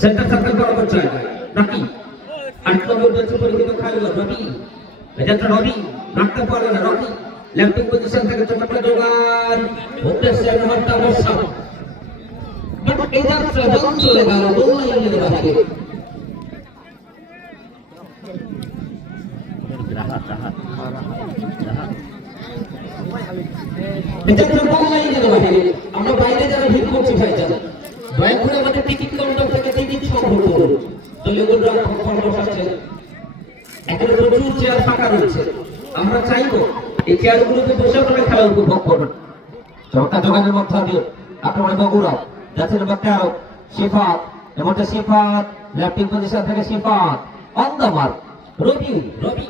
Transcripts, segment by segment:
Centre circle বরাবর চাই নাকি আট নম্বর বলছে পরিচিত খেলোয়াড় রবি এজেন্ট রবি রাখতে পারবে না রবি ল্যাম্পিং পজিশন থেকে ছোট জোগান উদ্দেশ্যে নম্বরটা বর্ষা বাট এটা বল চলে গেল গোল লাইনের বাইরে এটা তো গোল লাইনের বাইরে আমরা বাইরে যারা ভিড় করছি ভাই জানো দয়া করে আমাদের টিকিট কাউন্টার থেকে টিকিট সংগ্রহ করুন তাহলে ওগুলো খবর বসাচ্ছে এখানে প্রচুর চেয়ার ফাঁকা রয়েছে। আমরা চাইব এই বসে আপনারা খেলা উপভোগ মধ্য আক্রমণে বগুড়া যাচ্ছে নম্বর তেরো সিফাত এমনটা লেফটিং পজিশন থেকে অন মার্ক রবি রবি।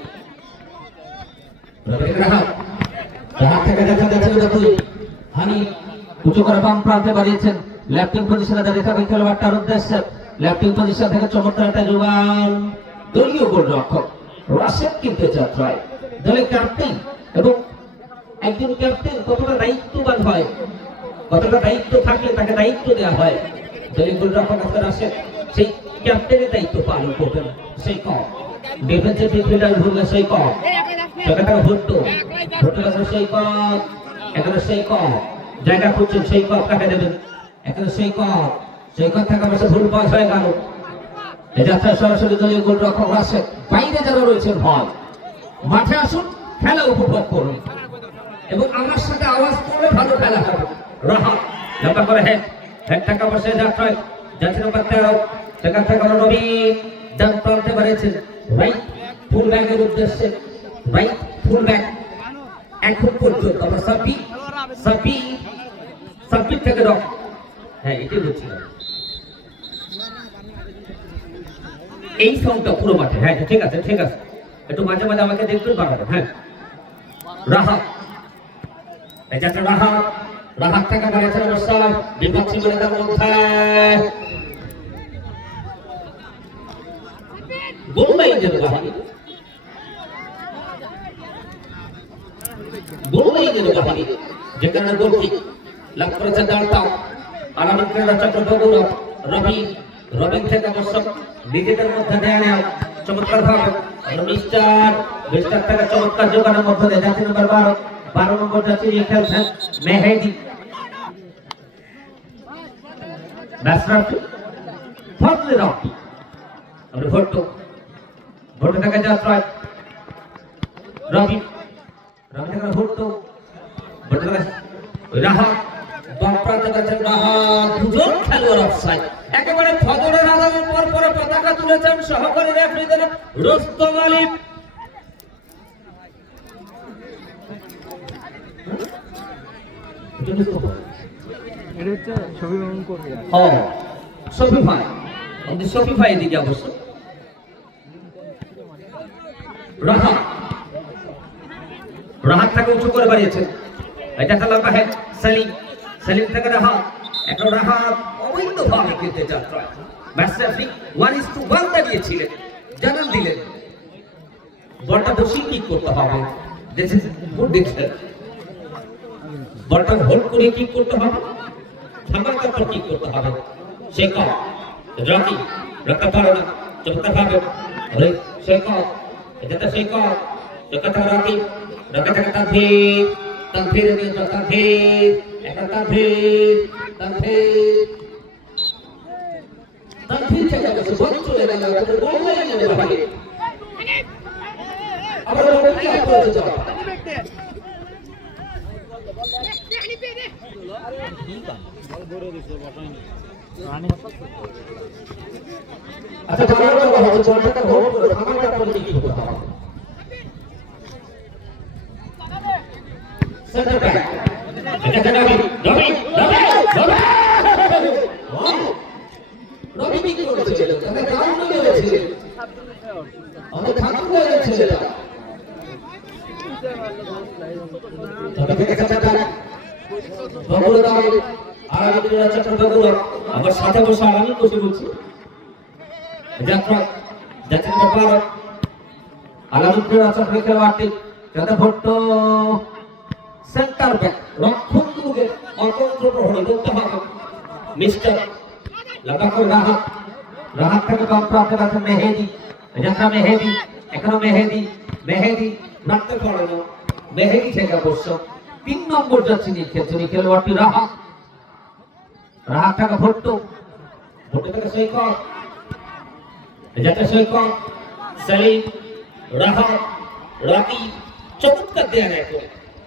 থেকে দেখা যাচ্ছে দুই, হানি উঁচু করে বাম প্রান্তে বাড়িয়েছেন। লেফটিং পজিশনে দাঁড়িয়ে থাকা খেলোয়াড়টার উদ্দেশ্যে পজিশন থেকে চমৎকার একটা যোগান, দলীয় গোলরক্ষক। রাশেদ কিন্তু যাত্রায় দলের ক্যাপ্টেন এবং একজন ক্যাপ্টেন কতটা দায়িত্ববান হয়, কতটা দায়িত্ব থাকলে তাকে দায়িত্ব দেওয়া হয়, দলীয় গোলরক্ষক আজকে রাশেদ সেই ক্যাপ্টেনের দায়িত্ব পালন করবেন, সেই কম। ডিফেন্সের মিডফিল্ডার সেই কম। সেখানে টাকা ভুট্টো কাছে সেই কম, এখানে সেই কম। জায়গা খুঁজছেন, সেই কপ কাকে দেবেন। এখানে সেই কপ সেই কপ থাকা বসে ভুল পাস হয়ে গেল। এই যাত্রা সরাসরি দলীয় গোলরক্ষক রাশেদ বাইরে যারা রয়েছেন হল, মাঠে আসুন, খেলা উপভোগ করুন। এবং আমার সাথে আওয়াজ করলে ভালো খেলা হবে। রাহা লম্বা করে হেড হেড টাকা বসে যাত্রায় যাচ্ছে নম্বর তেরো, সেখান থেকে হলো নবী ডান প্রান্তে বাড়িয়েছেন রাইট ফুল ব্যাগের উদ্দেশ্যে রাইট ফুল ব্যাগ এখন পর্যন্ত আমরা সাবি সাবি সাবি থেকে রক হ্যাঁ এটাই বলছিলাম। এই সঙ্গটা পুরো মাঠে। হ্যাঁ ঠিক আছে ঠিক আছে। একটু মাঝে মাঝে আমাকে দেখতে পারবেন হ্যাঁ। রাহা। এই যাচ্ছে রাহা। রাহাত থেকে বাড়িয়েছে অবশ্য বিপক্ষী মিনিটের মধ্যে। গোল লাইনের বাহিনী গোল লাইনের বাহিনী যেখানে গোল কিক লাভ করেছে দাঁড়টাও আলামিন ক্রীড়া চক্র বগুড়া রবি থেকে অবশ্য নিজেদের মধ্যে দেয় নেয় চমৎকার ভাবে। মিস্টার মিস্টার থেকে চমৎকার যোগানের মধ্যে দিয়ে যাচ্ছে নম্বর বারো। বারো নম্বর যাচ্ছে ইয়ে খেলছেন মেহেদি। ব্যাসরাফি। ফজলে রকি আমরা ভট্টো। ভট্টো থেকে যাত্রায় রবি। রবি থেকে ভট্টো। ভট্টো থেকে রাহা বাম প্রান্তে গেছেন রাহা দুজন খেলোয়াড় অফসাইড একেবারে ফজরের আজানের পর পরে পতাকা তুলেছেন সহকারী রেফারি রোস্তম আলী। এটা হচ্ছে ছবি গ্রহণ করবে। ও শফিফাই আমাদের শফিফাই দিকে অবশ্য। রাহা। রাহাত থেকে উঁচু করে বাড়িয়েছেন। এটা খেলা কাহে সালিম সালিম থেকে রাহা এখন রাহা অবৈধ ভাবে খেলতে যাত্রা ম্যাচটা ওয়ান ইস টু ওয়ান দাঁড়িয়েছিলেন জানান দিলেন। বলটা বসিয়ে কি করতে হবে। দিস ইজ বলটা হোল্ড করে কি করতে হবে? থামার তারপর কি করতে হবে? কম রকি রাখতে পারো না, চমৎকার ভাবে। আরে কম এটা তো সে কম রাখতে রকি রাখতে থাকে তানভীর তানভীর নিয়ে তো তানভীর একটা তানভীর তানভীর তানভীর থেকে গেছে বল চলে গেল এখন বল গেল ভাই আবার বল কি আপনি যাও। আচ্ছা কথা হচ্ছে বলটা হোল্ড করে থামার তারপর কি করতে হবে সেন্টার ব্যাক এটা রবি রবি রবি রবি রবি কি করেছে তাকে কাউন্ট করেছে আমাদের ঠাকুর হয়েছে এটা তবে থেকে কাছে বগুড়া দাও আর আমি চক্র বগুড়া আমার সাথে বসে আর আমি বসে বলছি যাত্রা যাত্রা ব্যাপার করে আছে খেলোয়াড়টি যাতে ভট্ট সেন্টার ব্যাক রক্ষণ দুর্গে, অতন্ত্র প্রহরী করতে হবে মিস্টার লম্বা করে রাহা রাহাত থেকে কম প্রাপ্ত আছেন মেহেদি যাত্রা মেহেদি, এখনও মেহেদি মেহেদি নাড়তে পারে না, মেহেদি থেকে অবশ্য তিন নম্বর যাচ্ছে নিখেল তিনি খেলোয়াড়টি রাহাত রাহাত থেকে ভট্টু ভট্টু থেকে সৈকত যাত্রা সৈকত, সালিম রাহাত রকি, চমৎকার দেয়া এখন